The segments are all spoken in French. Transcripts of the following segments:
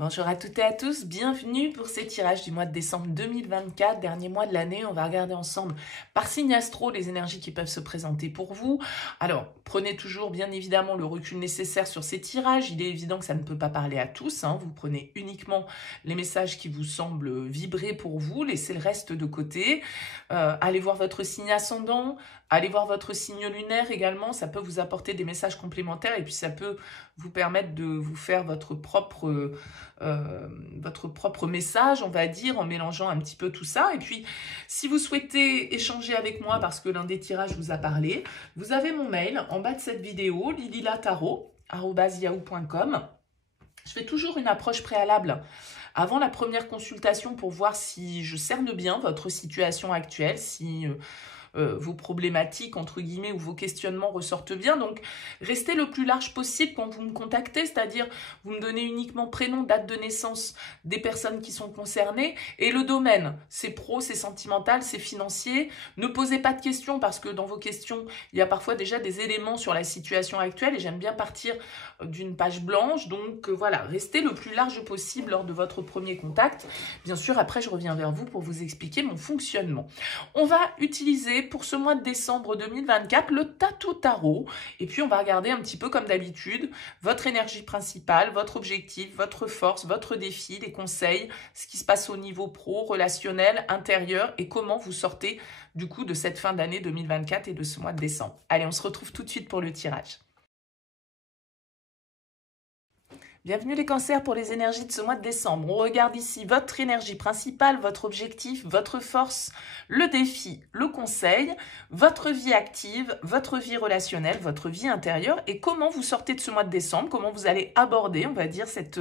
Bonjour à toutes et à tous, bienvenue pour ces tirages du mois de décembre 2024, dernier mois de l'année. On va regarder ensemble par signe astro les énergies qui peuvent se présenter pour vous. Alors, prenez toujours bien évidemment le recul nécessaire sur ces tirages. Il est évident que ça ne peut pas parler à tous. Vous prenez uniquement les messages qui vous semblent vibrer pour vous, laissez le reste de côté. Allez voir votre signe ascendant, allez voir votre signe lunaire également. Ça peut vous apporter des messages complémentaires et puis ça peut vous permettre de vous faire votre propre message, on va dire, en mélangeant un petit peu tout ça. Et puis, si vous souhaitez échanger avec moi parce que l'un des tirages vous a parlé, vous avez mon mail en bas de cette vidéo, lililatarot@yahoo.com. Je fais toujours une approche préalable avant la première consultation pour voir si je cerne bien votre situation actuelle, si vos problématiques, entre guillemets, ou vos questionnements ressortent bien. Donc, restez le plus large possible quand vous me contactez, c'est-à-dire vous me donnez uniquement prénom, date de naissance des personnes qui sont concernées et le domaine. C'est pro, c'est sentimental, c'est financier. Ne posez pas de questions parce que dans vos questions, il y a parfois déjà des éléments sur la situation actuelle et j'aime bien partir d'une page blanche. Donc, voilà, restez le plus large possible lors de votre premier contact. Bien sûr, après, je reviens vers vous pour vous expliquer mon fonctionnement. On va utiliser pour ce mois de décembre 2024 le Tatou Tarot et puis on va regarder un petit peu comme d'habitude votre énergie principale, votre objectif, votre force, votre défi, les conseils, ce qui se passe au niveau pro, relationnel, intérieur et comment vous sortez du coup de cette fin d'année 2024 et de ce mois de décembre. Allez, on se retrouve tout de suite pour le tirage. Bienvenue les cancers pour les énergies de ce mois de décembre. On regarde ici votre énergie principale, votre objectif, votre force, le défi, le conseil, votre vie active, votre vie relationnelle, votre vie intérieure et comment vous sortez de ce mois de décembre, comment vous allez aborder, on va dire, cette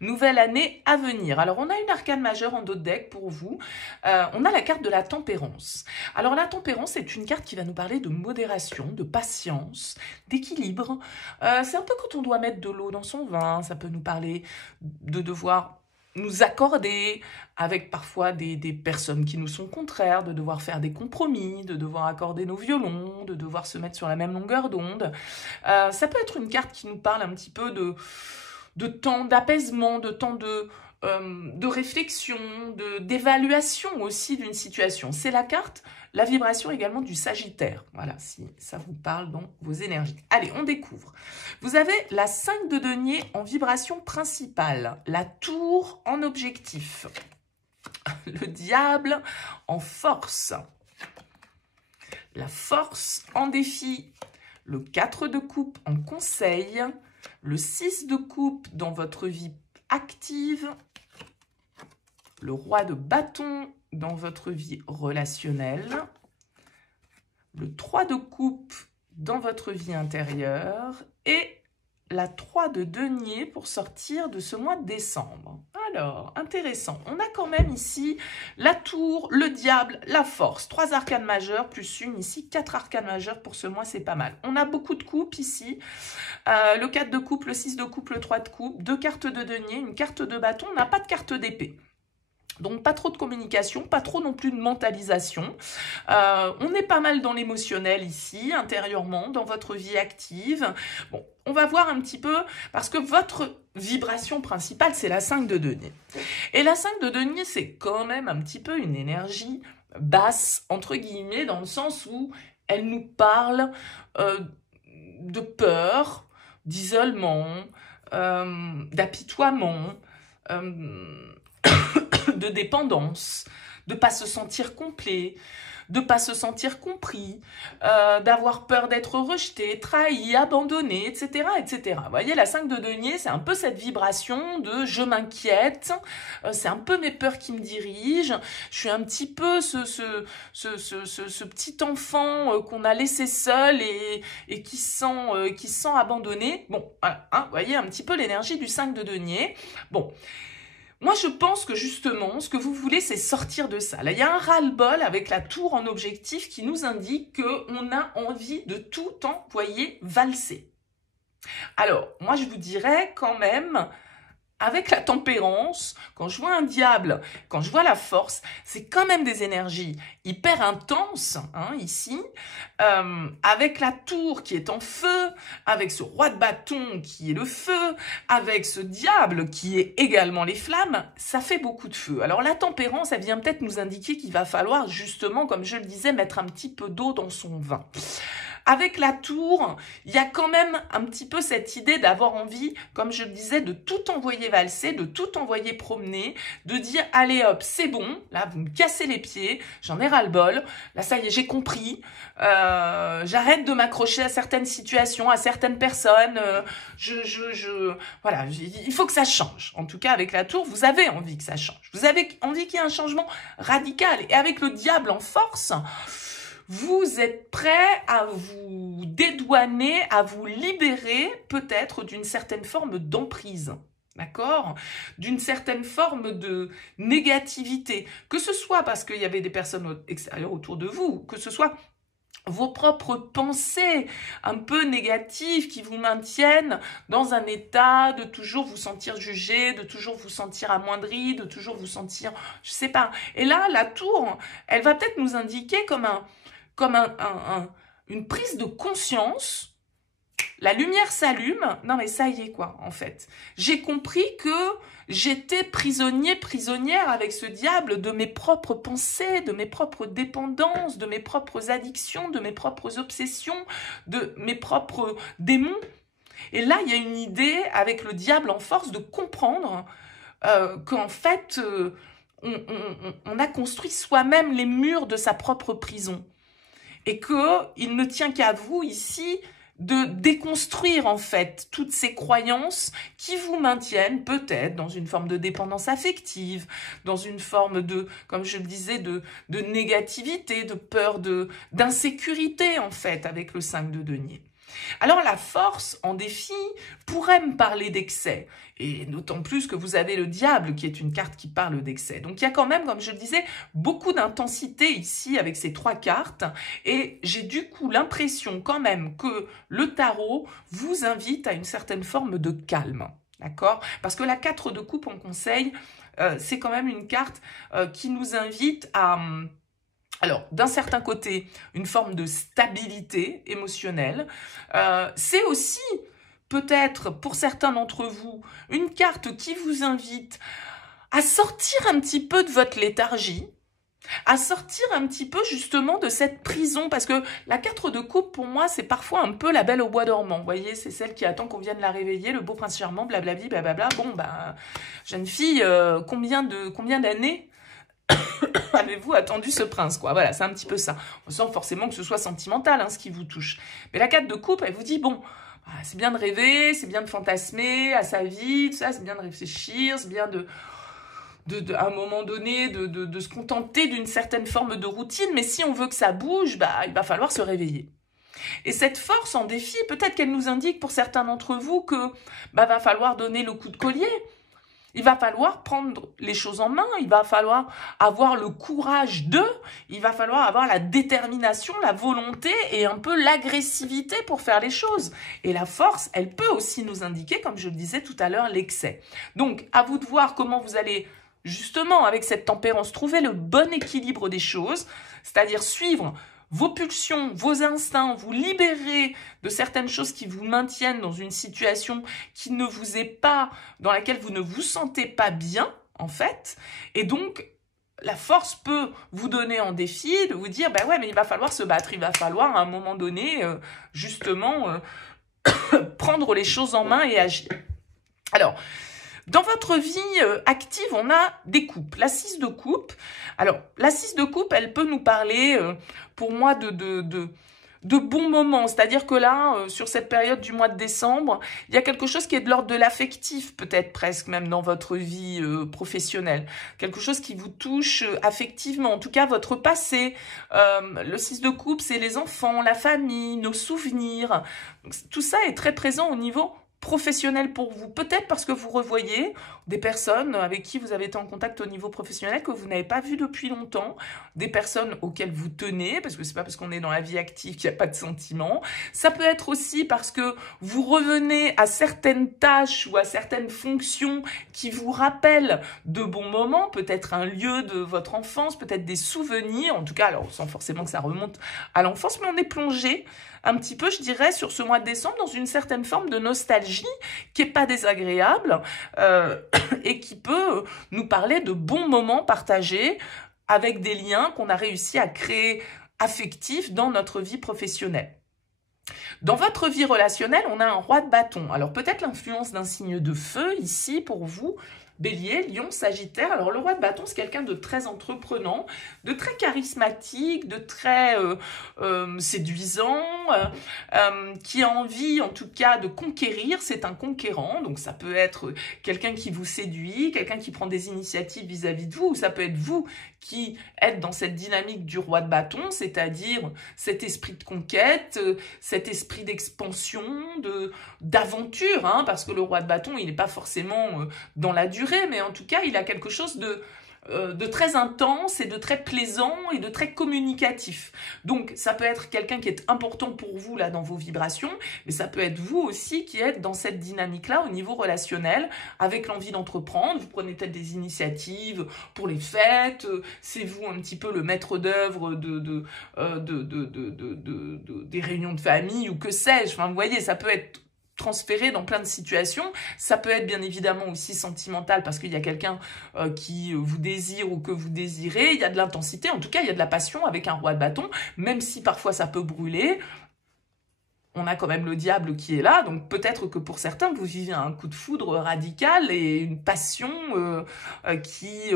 nouvelle année à venir. Alors, on a une arcane majeure en dos de deck pour vous. On a la carte de la tempérance. Alors, la tempérance est une carte qui va nous parler de modération, de patience, d'équilibre. C'est un peu quand on doit mettre de l'eau dans son vin, ça peut nous parler de devoir nous accorder avec parfois des personnes qui nous sont contraires, de devoir faire des compromis, de devoir accorder nos violons, de devoir se mettre sur la même longueur d'onde. Ça peut être une carte qui nous parle un petit peu de temps d'apaisement, de temps de réflexion, d'évaluation aussi d'une situation. C'est la carte, la vibration également du Sagittaire. Voilà, si ça vous parle dans vos énergies. Allez, on découvre. Vous avez la 5 de denier en vibration principale, la tour en objectif, le diable en force, la force en défi, le 4 de coupe en conseil, le 6 de coupe dans votre vie active, le roi de bâton dans votre vie relationnelle, le 3 de coupe dans votre vie intérieure et la 3 de denier pour sortir de ce mois de décembre. Alors, intéressant. On a quand même ici la tour, le diable, la force. 3 arcanes majeures plus une ici, 4 arcanes majeures pour ce mois, c'est pas mal. On a beaucoup de coupes ici. Le 4 de coupe, le 6 de coupe, le 3 de coupe, 2 cartes de denier, une carte de bâton. On n'a pas de carte d'épée. Donc, pas trop de communication, pas trop non plus de mentalisation. On est pas mal dans l'émotionnel ici, intérieurement, dans votre vie active. Bon, on va voir un petit peu, parce que votre vibration principale, c'est la 5 de denier. Et la 5 de denier, c'est quand même un petit peu une énergie basse, entre guillemets, dans le sens où elle nous parle de peur, d'isolement, d'apitoiement, de dépendance, de ne pas se sentir complet, de ne pas se sentir compris, d'avoir peur d'être rejeté, trahi, abandonné, etc., etc. Vous voyez, la 5 de denier, c'est un peu cette vibration de « je m'inquiète », c'est un peu mes peurs qui me dirigent, je suis un petit peu ce petit enfant qu'on a laissé seul et qui se sent abandonné. Bon, voilà, vous voyez un petit peu l'énergie du 5 de denier. Bon. Moi, je pense que justement, ce que vous voulez, c'est sortir de ça. Là, il y a un ras-le-bol avec la tour en objectif qui nous indique qu'on a envie de tout envoyer valser. Alors, moi, je vous dirais quand même, avec la tempérance, quand je vois un diable, quand je vois la force, c'est quand même des énergies hyper intenses, hein, ici, avec la tour qui est en feu, avec ce roi de bâton qui est le feu, avec ce diable qui est également les flammes, ça fait beaucoup de feu. Alors la tempérance, elle vient peut-être nous indiquer qu'il va falloir justement, comme je le disais, mettre un petit peu d'eau dans son vin. Avec la tour, il y a quand même un petit peu cette idée d'avoir envie, comme je le disais, de tout envoyer valser, de tout envoyer promener, de dire « Allez hop, c'est bon, là vous me cassez les pieds, j'en ai ras-le-bol, là ça y est, j'ai compris, j'arrête de m'accrocher à certaines situations, à certaines personnes, voilà, il faut que ça change. » En tout cas, avec la tour, vous avez envie que ça change. Vous avez envie qu'il y ait un changement radical. Et avec le diable en force, vous êtes prêt à vous dédouaner, à vous libérer peut-être d'une certaine forme d'emprise, d'accord? D'une certaine forme de négativité, que ce soit parce qu'il y avait des personnes extérieures autour de vous, que ce soit vos propres pensées un peu négatives qui vous maintiennent dans un état de toujours vous sentir jugé, de toujours vous sentir amoindri, de toujours vous sentir, je sais pas. Et là, la tour, elle va peut-être nous indiquer comme une prise de conscience. La lumière s'allume. Non mais ça y est quoi, en fait. J'ai compris que j'étais prisonnier, prisonnière avec ce diable de mes propres pensées, de mes propres dépendances, de mes propres addictions, de mes propres obsessions, de mes propres démons. Et là, il y a une idée avec le diable en force de comprendre qu'en fait, on a construit soi-même les murs de sa propre prison. Et qu'il ne tient qu'à vous, ici, de déconstruire, en fait, toutes ces croyances qui vous maintiennent peut-être dans une forme de dépendance affective, dans une forme de, comme je le disais, de négativité, de peur, d'insécurité, en fait, avec le 5 de denier. Alors la force en défi pourrait me parler d'excès, et d'autant plus que vous avez le diable qui est une carte qui parle d'excès. Donc il y a quand même, comme je le disais, beaucoup d'intensité ici avec ces 3 cartes, et j'ai du coup l'impression quand même que le tarot vous invite à une certaine forme de calme, d'accord? Parce que la 4 de coupe en conseil, c'est quand même une carte qui nous invite à... Alors, d'un certain côté, une forme de stabilité émotionnelle. C'est aussi, peut-être, pour certains d'entre vous, une carte qui vous invite à sortir un petit peu de votre léthargie, à sortir un petit peu, justement, de cette prison. Parce que la 4 de coupe, pour moi, c'est parfois un peu la belle au bois dormant. Vous voyez, c'est celle qui attend qu'on vienne la réveiller, le beau prince charmant, blablabli, blablabla. Bon, ben, jeune fille, combien d'années avez-vous attendu ce prince, quoi? Voilà, c'est un petit peu ça. On sent forcément que ce soit sentimental, hein, ce qui vous touche. Mais la 4 de coupe, elle vous dit, bon, c'est bien de rêver, c'est bien de fantasmer à sa vie, tout ça, c'est bien de réfléchir, c'est bien à un moment donné, de se contenter d'une certaine forme de routine, mais si on veut que ça bouge, bah, il va falloir se réveiller. Et cette force en défi, peut-être qu'elle nous indique pour certains d'entre vous que bah, va falloir donner le coup de collier. Il va falloir prendre les choses en main, il va falloir avoir le courage il va falloir avoir la détermination, la volonté et un peu l'agressivité pour faire les choses. Et la force, elle peut aussi nous indiquer, comme je le disais tout à l'heure, l'excès. Donc, à vous de voir comment vous allez, justement, avec cette tempérance, trouver le bon équilibre des choses, c'est-à-dire suivre vos pulsions, vos instincts, vous libérer de certaines choses qui vous maintiennent dans une situation qui ne vous est pas, dans laquelle vous ne vous sentez pas bien, en fait. Et donc, la force peut vous donner en défi de vous dire, ben ouais, mais il va falloir se battre, il va falloir à un moment donné, justement, prendre les choses en main et agir. Alors, dans votre vie active, on a des coupes. La 6 de coupe, alors la 6 de coupe, elle peut nous parler, pour moi, de bons moments. C'est-à-dire que là, sur cette période du mois de décembre, il y a quelque chose qui est de l'ordre de l'affectif, peut-être presque même dans votre vie professionnelle. Quelque chose qui vous touche affectivement, en tout cas votre passé. Le 6 de coupe, c'est les enfants, la famille, nos souvenirs. Donc, tout ça est très présent au niveau professionnel pour vous. Peut-être parce que vous revoyez des personnes avec qui vous avez été en contact au niveau professionnel que vous n'avez pas vu depuis longtemps, des personnes auxquelles vous tenez, parce que c'est pas parce qu'on est dans la vie active qu'il n'y a pas de sentiments. Ça peut être aussi parce que vous revenez à certaines tâches ou à certaines fonctions qui vous rappellent de bons moments, peut-être un lieu de votre enfance, peut-être des souvenirs, en tout cas, alors sans forcément que ça remonte à l'enfance, mais on est plongé un petit peu, je dirais, sur ce mois de décembre, dans une certaine forme de nostalgie qui n'est pas désagréable et qui peut nous parler de bons moments partagés avec des liens qu'on a réussi à créer affectifs dans notre vie professionnelle. Dans votre vie relationnelle, on a un roi de bâton. Alors peut-être l'influence d'un signe de feu ici pour vous, Bélier, Lion, Sagittaire. Alors le roi de bâton, c'est quelqu'un de très entreprenant, de très charismatique, de très séduisant, qui a envie en tout cas de conquérir. C'est un conquérant, donc ça peut être quelqu'un qui vous séduit, quelqu'un qui prend des initiatives vis-à-vis de vous, ou ça peut être vous qui êtes dans cette dynamique du roi de bâton, c'est-à-dire cet esprit de conquête, cet esprit d'expansion, d'aventure, hein, parce que le roi de bâton, il n'est pas forcément dans la durée, mais en tout cas, il a quelque chose de très intense et de très plaisant et de très communicatif. Donc, ça peut être quelqu'un qui est important pour vous là dans vos vibrations, mais ça peut être vous aussi qui êtes dans cette dynamique-là au niveau relationnel, avec l'envie d'entreprendre. Vous prenez peut-être des initiatives pour les fêtes, c'est vous un petit peu le maître d'œuvre des réunions de famille ou que sais-je. Enfin, vous voyez, ça peut être transféré dans plein de situations. Ça peut être bien évidemment aussi sentimental parce qu'il y a quelqu'un qui vous désire ou que vous désirez. Il y a de l'intensité, en tout cas il y a de la passion avec un roi de bâton, même si parfois ça peut brûler. On a quand même le diable qui est là, donc peut-être que pour certains, vous vivez un coup de foudre radical et une passion qui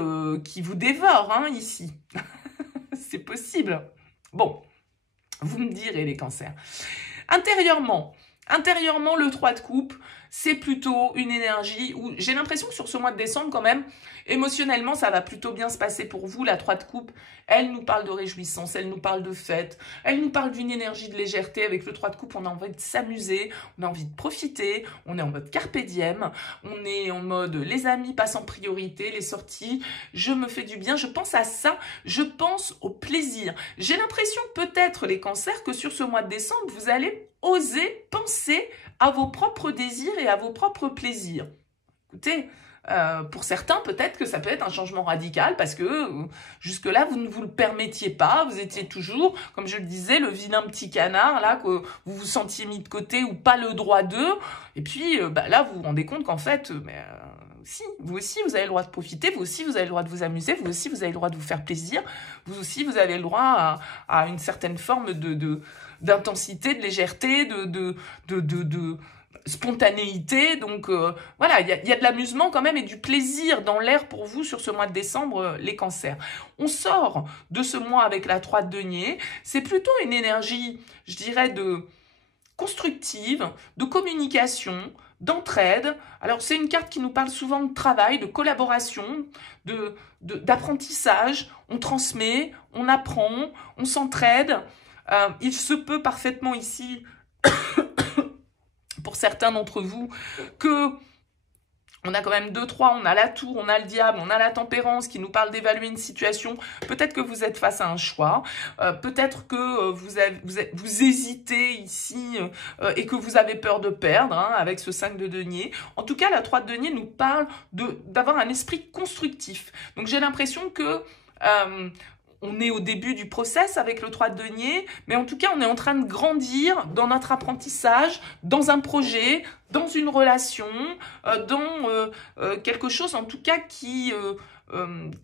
vous dévore, hein, ici. C'est possible. Bon, vous me direz les cancers. Intérieurement, le 3 de coupe, c'est plutôt une énergie où j'ai l'impression que sur ce mois de décembre, quand même, émotionnellement, ça va plutôt bien se passer pour vous. La 3 de coupe, elle nous parle de réjouissance, elle nous parle de fête, elle nous parle d'une énergie de légèreté. Avec le 3 de coupe, on a envie de s'amuser, on a envie de profiter, on est en mode carpe diem, on est en mode les amis passent en priorité, les sorties, je me fais du bien, je pense à ça, je pense au plaisir. J'ai l'impression peut-être, les cancers, que sur ce mois de décembre, vous allez oser penser à vos propres désirs et à vos propres plaisirs. Écoutez, pour certains, peut-être que ça peut être un changement radical parce que jusque-là, vous ne vous le permettiez pas. Vous étiez toujours, comme je le disais, le vilain petit canard, là, que vous vous sentiez mis de côté ou pas le droit d'eux. Et puis, là, vous vous rendez compte qu'en fait, si, vous aussi, vous avez le droit de profiter, vous aussi, vous avez le droit de vous amuser, vous aussi, vous avez le droit de vous faire plaisir, vous aussi, vous avez le droit à une certaine forme d'intensité, de légèreté, de spontanéité. Donc voilà, il y a de l'amusement quand même et du plaisir dans l'air pour vous sur ce mois de décembre, les cancers. On sort de ce mois avec la 3 de denier. C'est plutôt une énergie, je dirais, de constructive, de communication, d'entraide. Alors c'est une carte qui nous parle souvent de travail, de collaboration, d'apprentissage. On transmet, on apprend, on s'entraide. Il se peut parfaitement ici, pour certains d'entre vous, que on a quand même 2-3, on a la tour, on a le diable, on a la tempérance qui nous parle d'évaluer une situation. Peut-être que vous êtes face à un choix, peut-être que vous hésitez ici et que vous avez peur de perdre, hein, avec ce 5 de denier. En tout cas, la 3 de denier nous parle d'avoir un esprit constructif. Donc j'ai l'impression que on est au début du process avec le 3 de denier, mais en tout cas, on est en train de grandir dans notre apprentissage, dans un projet, dans une relation, dans quelque chose en tout cas qui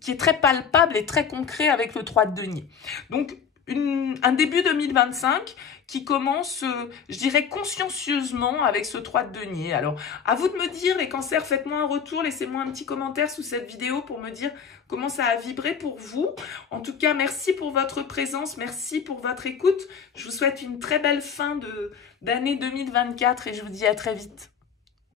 est très palpable et très concret avec le 3 de denier. Donc, un début 2025 qui commence, je dirais, consciencieusement avec ce 3 de denier. Alors, à vous de me dire, les cancers, faites-moi un retour, laissez-moi un petit commentaire sous cette vidéo pour me dire comment ça a vibré pour vous. En tout cas, merci pour votre présence, merci pour votre écoute. Je vous souhaite une très belle fin d'année 2024 et je vous dis à très vite.